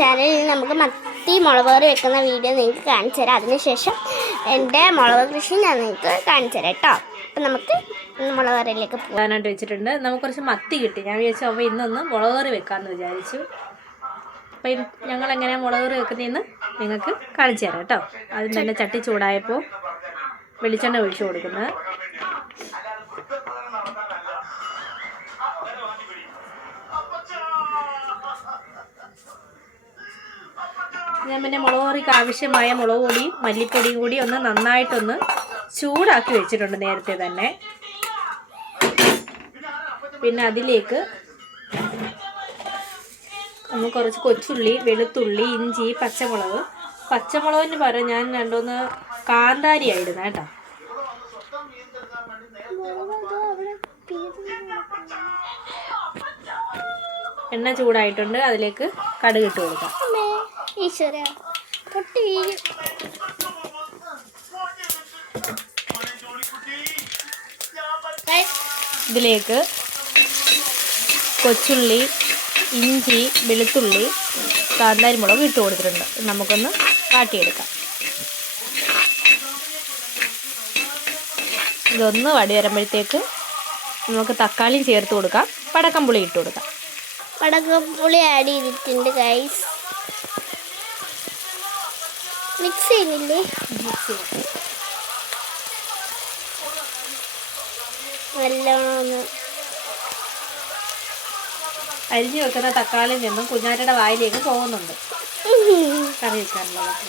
ചാനലിൽ നമുക്ക് മത്തി മുളക് കറി വെക്കുന്ന വീഡിയോ നിങ്ങൾക്ക് കാണിച്ചു തരാം. അതിനുശേഷം എൻ്റെ മുളക് കൃഷി ഞാൻ നിങ്ങൾക്ക് കാണിച്ചു തരാം കേട്ടോ. അപ്പം നമുക്ക് മുളക് കറിയിലേക്ക് പോകാനായിട്ട് വെച്ചിട്ടുണ്ട്. നമുക്ക് കുറച്ച് മത്തി കിട്ടി. ഞാൻ വിചാരിച്ചു അപ്പോൾ ഇന്നൊന്ന് മുളക് കറി വെക്കാമെന്ന് വിചാരിച്ചു. അപ്പം ഞങ്ങളെങ്ങനെയാണ് മുളക് കറി വെക്കുന്നതെന്ന് നിങ്ങൾക്ക് കാണിച്ചു തരാം കേട്ടോ. അതിന് തന്നെ ചട്ടി ചൂടായപ്പോൾ വെളിച്ചെണ്ണ ഒഴിച്ചു കൊടുക്കുന്നത്. ഞാൻ പിന്നെ മുളക് കറിക്ക് ആവശ്യമായ മുളക് പൊടിയും മല്ലിപ്പൊടിയും കൂടി ഒന്ന് നന്നായിട്ടൊന്ന് ചൂടാക്കി വെച്ചിട്ടുണ്ട് നേരത്തെ തന്നെ. പിന്നെ അതിലേക്ക് ഒന്ന് കുറച്ച് കൊച്ചുള്ളി, വെളുത്തുള്ളി, ഇഞ്ചി, പച്ചമുളകിന് പകരം ഞാൻ രണ്ടൊന്ന് കാന്താരിയാണ് ഇടുന്നത് കേട്ടോ. എണ്ണ ചൂടായിട്ടുണ്ട്. അതിലേക്ക് കടുക് ഇട്ട് കൊടുക്കാം. ഇതിലേക്ക് കൊച്ചുള്ളി, ഇഞ്ചി, വെളുത്തുള്ളി, കാന്താരി മുളക് ഇട്ട് കൊടുത്തിട്ടുണ്ട്. നമുക്കൊന്ന് വാട്ടിയെടുക്കാം. ഇതൊന്ന് വടി വരുമ്പോഴത്തേക്ക് നമുക്ക് തക്കാളിയും ചേർത്ത് കൊടുക്കാം. പടക്കംപുളി ഇട്ട് കൊടുക്കാം. പടക്കംപുളി ആഡ് ചെയ്തിട്ടുണ്ട് ഗൈസ്. മിക്സ് ചെയ്യുന്നില്ലേ? നല്ലോണം അരിഞ്ഞു വെക്കുന്ന തക്കാളിയിൽ നിന്നും കുഞ്ഞാറ്റയുടെ വായിലേക്ക് പോകുന്നുണ്ട് കറി വെക്കാനുള്ളത്.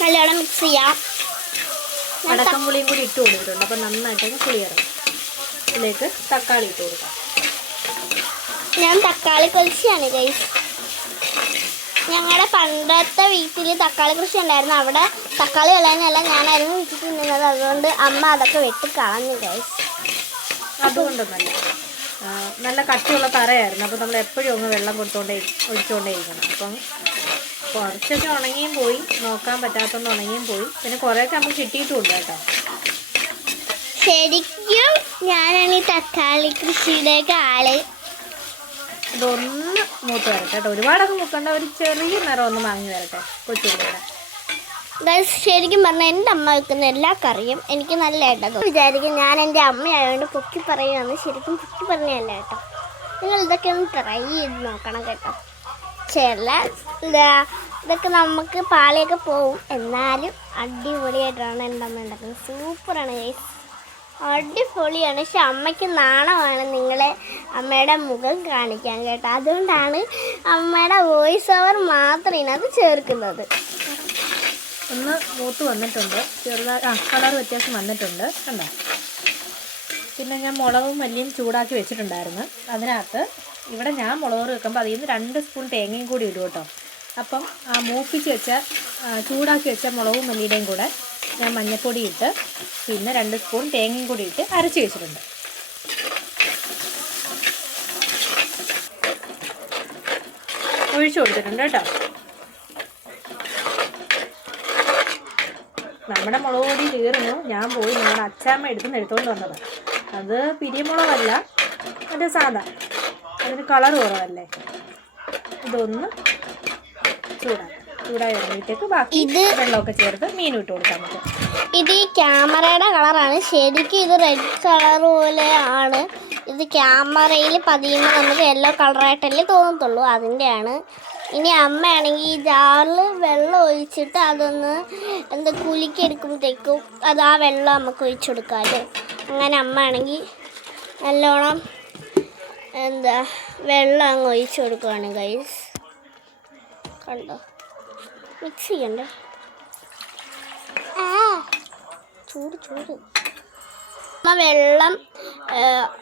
നല്ലോണം മിക്സ് ചെയ്യാം. പടക്കംപുളിയും കൂടി ഇട്ട് കൊടുത്തിട്ടുണ്ട്. അപ്പം നന്നായിട്ടൊന്ന് പുളി ഇറങ്ങും. ഇതിലേക്ക് തക്കാളി ഇട്ട് കൊടുക്കാം. ഞാൻ തക്കാളി കൃഷിയാണ് ഗൈസ്. ഞങ്ങളുടെ പണ്ടത്തെ വീട്ടിൽ തക്കാളി കൃഷി ഉണ്ടായിരുന്നു. അവിടെ തക്കാളി കളയാനല്ല ഞാനായിരുന്നു വീട്ടിൽ തിന്നുന്നത്. അതുകൊണ്ട് അമ്മ അതൊക്കെ വെട്ടി കളഞ്ഞു ഗൈസ്. അതുകൊണ്ടൊന്നല്ല, നല്ല കട്ടിയുള്ള തറയായിരുന്നു. അപ്പോൾ നമ്മൾ എപ്പോഴും ഒന്ന് വെള്ളം ഒഴിച്ചുകൊണ്ടേയിരിക്കണം. അപ്പം കുറച്ചൊക്കെ ഉണങ്ങിയും പോയി, നോക്കാൻ പറ്റാത്തൊന്ന് ഉണങ്ങിയും പോയി. പിന്നെ കുറേയൊക്കെ നമുക്ക് കിട്ടിയിട്ടുമുണ്ട് കേട്ടോ. ശരിക്കും ഞാനാണ് ഈ തക്കാളി കൃഷിയുടെ ആള്. ഇതൊന്ന് മൂത്ത് വരട്ടെ കേട്ടോ. ഒരുപാടൊക്കെ മുക്കണ്ട, ഒരു ചെറിയ നിറം ഒന്ന് വാങ്ങി വരട്ടെ കൊച്ചുള്ളിയുടെ. ശരിക്കും പറഞ്ഞാൽ എൻ്റെ അമ്മ വെക്കുന്ന എല്ലാ കറിയും എനിക്ക് നല്ല കേട്ടോ. വിചാരിക്കും ഞാൻ എൻ്റെ അമ്മയായതുകൊണ്ട് പൊക്കി പറയുകയാണ്. ശരിക്കും പൊക്കി പറഞ്ഞല്ല കേട്ടോ. നിങ്ങൾ ഇതൊക്കെ ഒന്ന് ട്രൈ ചെയ്ത് നോക്കണം കേട്ടോ. ഇതൊക്കെ നമുക്ക് പാളിയൊക്കെ പോവും, എന്നാലും അടിപൊളിയായിട്ടാണ് എൻ്റെ അമ്മ ഉണ്ടാക്കുന്നത്. സൂപ്പറാണ് ഗൈസ്, അടിപൊളിയാണ്. പക്ഷെ അമ്മയ്ക്ക് നാണമാണ് നിങ്ങളെ അമ്മയുടെ മുഖം കാണിക്കാൻ കേട്ടോ. അതുകൊണ്ടാണ് അമ്മയുടെ വോയിസ് ഓവർ മാത്രം ഇതിനകത്ത് ചേർക്കുന്നത്. ഒന്ന് മൂത്ത് വന്നിട്ടുണ്ട്, ചെറുതായി കളർ വ്യത്യാസം വന്നിട്ടുണ്ട് കണ്ടോ. പിന്നെ ഞാൻ മുളകും മല്ലിയും ചൂടാക്കി വെച്ചിട്ടുണ്ടായിരുന്നു. അതിനകത്ത് ഇവിടെ ഞാൻ മുളക് കറി വെക്കുമ്പോൾ അതിൽ നിന്ന് 2 സ്പൂൺ തേങ്ങയും കൂടി ഇടും കേട്ടോ. അപ്പം ആ ചൂടാക്കി വെച്ച മുളകും മല്ലിയുടെയും കൂടെ ഞാൻ മഞ്ഞൾപ്പൊടി ഇട്ട് പിന്നെ 2 സ്പൂൺ തേങ്ങയും കൂടി ഇട്ട് അരച്ച് വെച്ചിട്ടുണ്ട്. ഒഴിച്ചു കൊടുത്തിട്ടുണ്ട് കേട്ടോ. നമ്മുടെ മുളക് പൊടി തീർന്നു. ഞാൻ പോയി നമ്മുടെ അച്ചാമ്മ എടുത്തുകൊണ്ട് വന്നത്. അത് പിരിയമുളകല്ല, അതിൻ്റെ സാധാ, അതിന് കളർ കുറവല്ലേ. ഇതൊന്ന് ചൂടായി വരുമ്പോഴത്തേക്ക് ബാക്കി വെള്ളമൊക്കെ ചേർത്ത് മീൻ ഇട്ട് കൊടുക്കാം നമുക്ക്. ഇത് ഈ ക്യാമറയുടെ കളറാണ്. ശരിക്കും ഇത് റെഡ് കളർ പോലെ ആണ്. ഇത് ക്യാമറയിൽ പതിയുമ്പോൾ നമുക്ക് യെല്ലോ കളറായിട്ടല്ലേ തോന്നത്തുള്ളൂ, അതിൻ്റെയാണ്. ഇനി അമ്മയാണെങ്കിൽ ഈ ജാറിൽ വെള്ളം ഒഴിച്ചിട്ട് അതൊന്ന് കുലുക്കിയെടുക്കുമ്പോഴത്തേക്കും അത് ആ വെള്ളം നമുക്ക് ഒഴിച്ചു കൊടുക്കാമല്ലോ. അങ്ങനെ അമ്മ ആണെങ്കിൽ നല്ലോണം വെള്ളം അങ്ങ് ഒഴിച്ചു കൊടുക്കുവാണ് ഗൈസ്. കണ്ടോ, മിക്സ് ചെയ്യണ്ട. ചൂട് അമ്മ വെള്ളം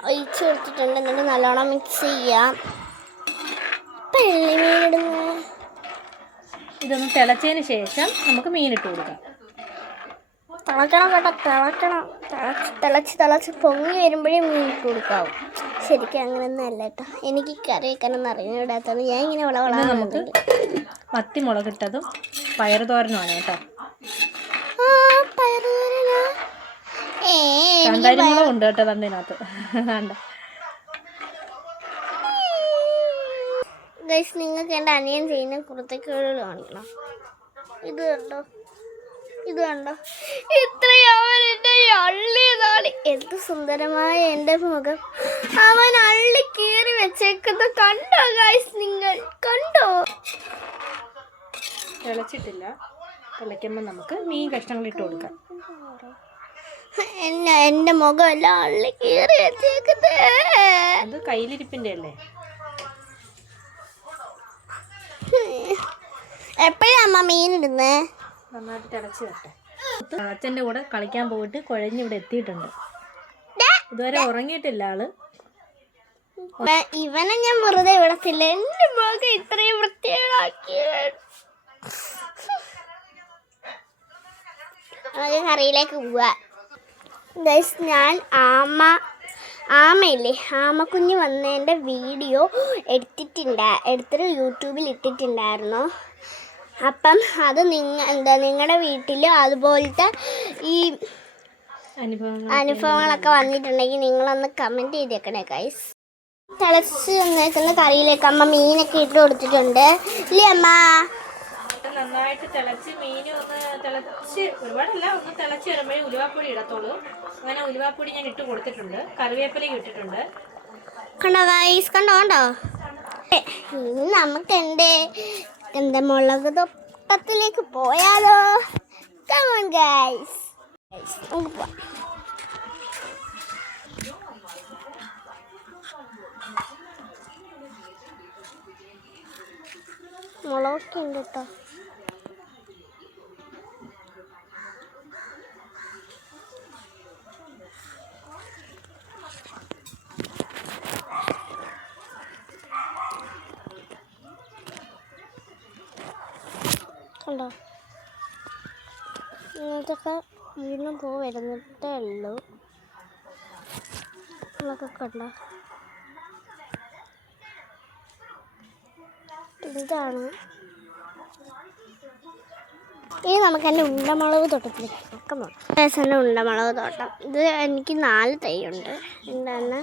ഒഴിച്ചു കൊടുത്തിട്ടുണ്ട്. എന്നിട്ട് നല്ലോണം മിക്സ് ചെയ്യാം. ഇതൊന്ന് തിളച്ചതിന് ശേഷം നമുക്ക് മീനിട്ട് കൊടുക്കാം. തിളക്കണം കേട്ടോ, തിളച്ച് പൊങ്ങി വരുമ്പോഴേ മീൻ ഇട്ട് കൊടുക്കാവും. ശരിക്കും അങ്ങനെയൊന്നും അല്ല കേട്ടോ. എനിക്ക് കറി വെക്കാനൊന്നും അറിഞ്ഞിടാത്തത് ഞാൻ ഇങ്ങനെ നമുക്ക് മത്തി മുളകിട്ടതും പയറുതോരനുമാണ് കേട്ടോ. പയറുതോരൻ കാന്താരി മുളക് ഉണ്ട് കേട്ടോ തന്നതിനകത്ത്. വേണ്ട ഗൈസ്, നിങ്ങൾക്ക് എൻ്റെ അനിയൻ ചെയ്യുന്ന കുർത്തക്കേടുകൾ കാണിക്കണം. ഇത് കണ്ടോ, ഇത് കണ്ടോ, ഇത്രയും അവൻ എൻ്റെ അള്ളിയതാണ്. എന്ത് സുന്ദരമായ എൻ്റെ മുഖം അവൻ അള്ളി കീറി വെച്ചേക്കുന്നത് കണ്ടോ ഗൈസ്? നിങ്ങൾ കണ്ടോ? തിളച്ചിട്ടില്ല. തിളയ്ക്കുമ്പോൾ നമുക്ക് മീൻ കഷ്ണങ്ങൾ ഇട്ട് കൊടുക്കാം. എൻ്റെ മുഖം എല്ലാം അള്ളി കീറി വെച്ചേക്കുന്നത്. അത് കയ്യിലിരിപ്പിൻ്റെ അല്ലേ? എപ്പോഴാ അമ്മ മീനിടുന്നേ? നന്നായിട്ട് തിളച്ച് വരട്ടെ. അച്ഛൻ്റെ കൂടെ കളിക്കാൻ പോയിട്ട് കുഴഞ്ഞിവിടെ എത്തിയിട്ടുണ്ട്. ഇതുവരെ ഉറങ്ങിയിട്ടില്ല ആള്. ഇവനെ ഞാൻ വെറുതെ വിടത്തില്ല. എൻ്റെ മുഖം ഇത്രയും വൃത്തിയാക്കി. നമുക്ക് കറിയിലേക്ക് പോവാ ഗൈസ്. ഞാൻ ആമയില്ലേ, ആമക്കുഞ്ഞ് വന്നതിൻ്റെ വീഡിയോ എടുത്തിട്ട് യൂട്യൂബിൽ ഇട്ടിട്ടുണ്ടായിരുന്നു. അപ്പം അത് നിങ്ങളുടെ വീട്ടിൽ അതുപോലത്തെ ഈ അനുഭവങ്ങളൊക്കെ വന്നിട്ടുണ്ടെങ്കിൽ നിങ്ങളൊന്ന് കമൻറ്റ് ചെയ്തേക്കണേ ഗൈസ്. തിളച്ച് വന്നേക്കുന്ന കറിയിലേക്ക് അമ്മ മീനൊക്കെ ഇട്ട് കൊടുത്തിട്ടുണ്ട് ഇല്ലേ അമ്മ? നന്നായിട്ട് തിളച്ച് മീൻ ഒന്ന് തിളച്ച്, ഒരുപാടല്ല, ഒന്ന് തിളച്ച് വരുമ്പോഴേ ഉലുവാപ്പൊടി ഇടത്തുള്ളൂ. അങ്ങനെ ഉലുവാപ്പൊടി ഞാൻ ഇട്ട് കൊടുത്തിട്ടുണ്ട്. കറിവേപ്പിലയും ഇട്ടിട്ടുണ്ട്. കണ്ടോ ഗൈസ്, കണ്ടോ? ഇനി നമുക്ക് എൻ്റെ മുളക് തോട്ടത്തിലേക്ക് പോയാലോ? Come on guys. നമുക്ക് പോവാം. മുളകൊക്കെ ഉണ്ട് കേട്ടോ. കണ്ടോ, ഇങ്ങനത്തൊക്കെ വീണ്ടും പൂ വരുന്നിട്ടേ ഉള്ളൂ. നമ്മളൊക്കെ കണ്ടോ, ഇതാണ്. ഇനി നമുക്ക് എൻ്റെ ഉണ്ടമുളക് തോട്ടത്തിലേക്ക് നോക്കാം. എൻ്റെ ഉണ്ടമുളക് തോട്ടം ഇത് എനിക്ക് 4 തൈയുണ്ട്. എന്താണ്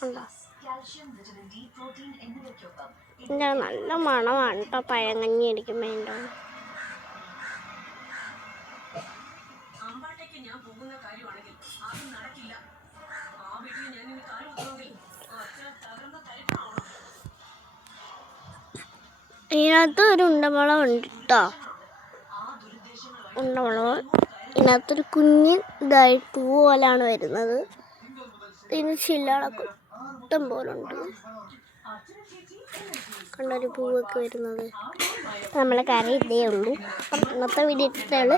കണ്ടോ, ഇതിൻ്റെ നല്ല മണമാണ് കേട്ടോ. പഴങ്കഞ്ഞി അടിക്കുമ്പോൾ ഉണ്ടോ. ഇതിനകത്ത് ഒരു ഉണ്ടമുളക് ഉണ്ട് കേട്ടോ. ഉണ്ടമുളക് ഇതിനകത്തൊരു കുഞ്ഞ് ഇതായി പൂ പോലാണ് വരുന്നത്. ഇതിന് ചില്ലകളൊക്കെ ഇഷ്ടം പോലെ ഉണ്ട്. കണ്ടൊരു പൂവൊക്കെ വരുന്നത്. നമ്മളെ കറി ഇതേ ഉള്ളൂ. അപ്പം ഇന്നത്തെ വീഡിയോ ഇട്ടേ ഉള്ളൂ.